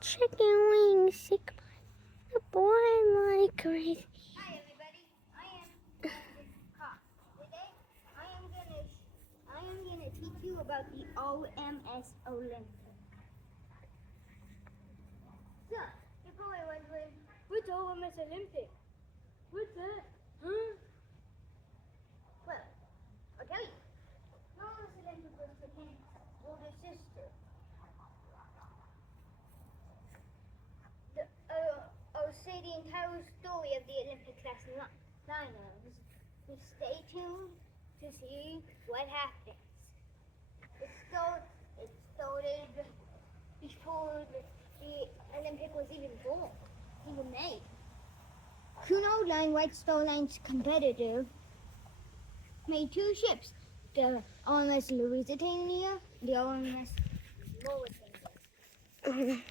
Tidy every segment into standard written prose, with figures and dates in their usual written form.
chicken wings. Sick the boy like crazy. Hi everybody, I am Brandon Cox. Today I am gonna teach you about the OMS Olympic. So, you're probably wondering, what's OMS Olympic? What's that? Huh? Well, I'll tell you. The OMS Olympic was Japan's older sister. I'll say the entire story of the Olympics last nine hours. Just stay tuned to see what happens. It started before the Olympic was even born, even made. Cunard Line, White Star Line's competitor, made two ships, the RMS Lusitania, the RMS Mauritania.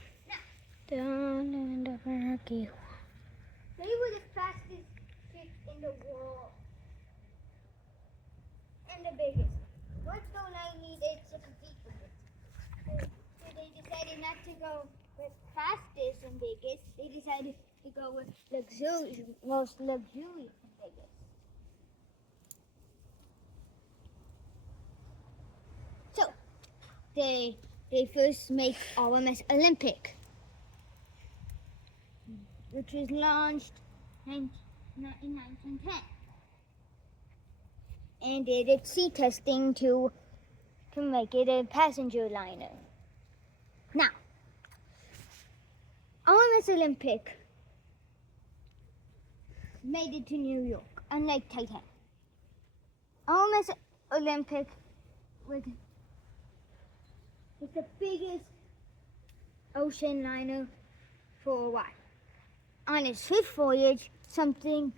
Down in the Rocky. They were the fastest ships in the world and the biggest. White Star Line needed to compete with it. So they decided not to go with fastest and biggest. They decided to go with most luxurious and biggest. So they first make RMS Olympic, which was launched in 1910, and they did sea testing to make it a passenger liner. Now, RMS Olympic made it to New York, unlike Titan. RMS Olympic was the biggest ocean liner for a while. On its fifth voyage, something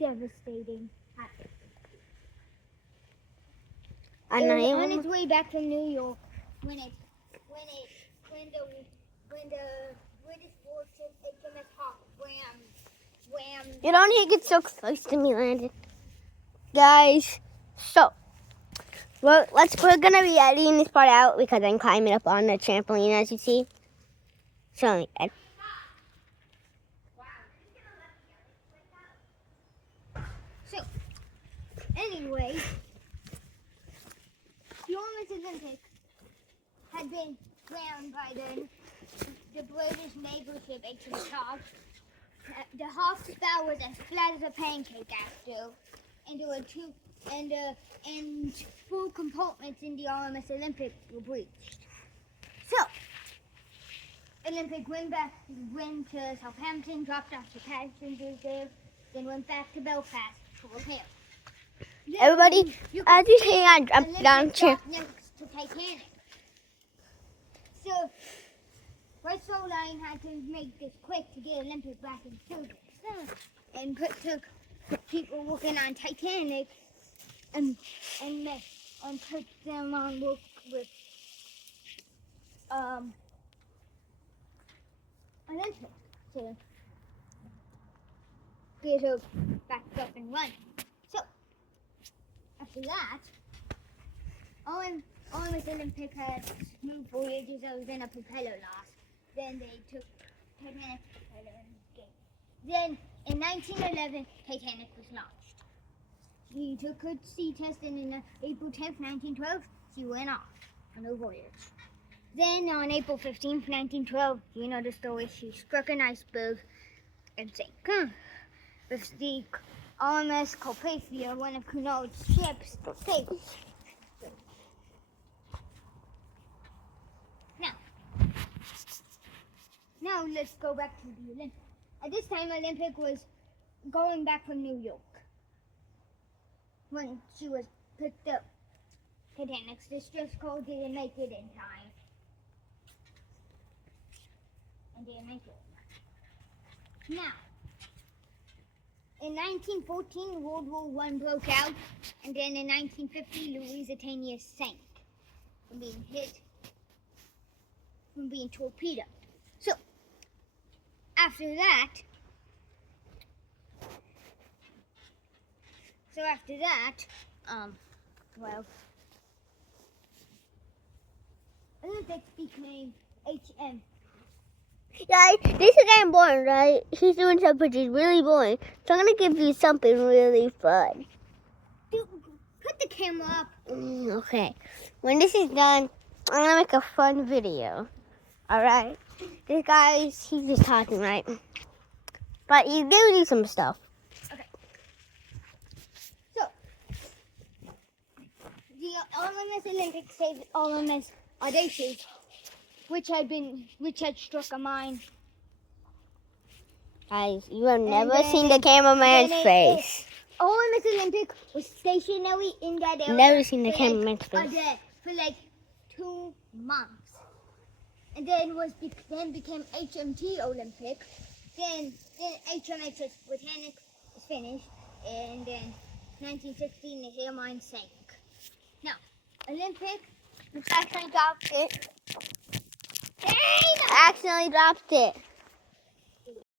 devastating happened. It was on its way back from New York when the British warship HMS Hawke whammed. You don't need to get so close to me, Landon. Guys, so we're gonna be editing this part out because I'm climbing up on the trampoline, as you see. So Anyway, the RMS Olympic had been rammed by the British naval ship HMS Hawke. The Hawke's bow was as flat as a pancake after, and there were and 4 compartments in the RMS Olympic were breached. So, Olympic went to Southampton, dropped off the passengers there, then went back to Belfast for repair. everybody, as you see, I jumped down here. Next to Titanic. So, White Star Line had to make this quick to get Olympic back in service, and took people working on Titanic and put them on work with Olympic to get her back up and running. So after that, RMS Olympic had smooth voyages other than a propeller loss. Then they took Titanic propeller and escaped. Then in 1911, Titanic was launched. She took her sea test, and on April 10th, 1912, she went off on her voyage. Then on April 15th, 1912, you know the story, she struck an iceberg and sank. With the RMS Carpathia, one of Cunard's ships, saved. Now let's go back to the Olympic. At this time, Olympic was going back from New York when she was picked up. Titanic's distress call didn't make it in time. And didn't make it. Now, in 1914, World War I broke out, and then in 1950, Lusitania sank from being torpedoed. So, after that, Olympic became Guys, this is getting boring, right? He's doing something which is really boring. So I'm gonna give you something really fun. Dude, put the camera up. Okay. When this is done, I'm gonna make a fun video. Alright? This guy's he's just talking, right? But he's giving you some stuff. So, the RMS Olympics saved RMS Audacious, which had struck a mine. Guys, you have never then seen the cameraman's then face. RMS Olympic was stationary in that area. Never seen the for cameraman's a face. day, for like 2 months. And then became HMT Olympic. Then HMS Britannic was finished, and then 1916 the air mine sank. Now, Olympic Accidentally dropped it. Dang! Accidentally dropped it.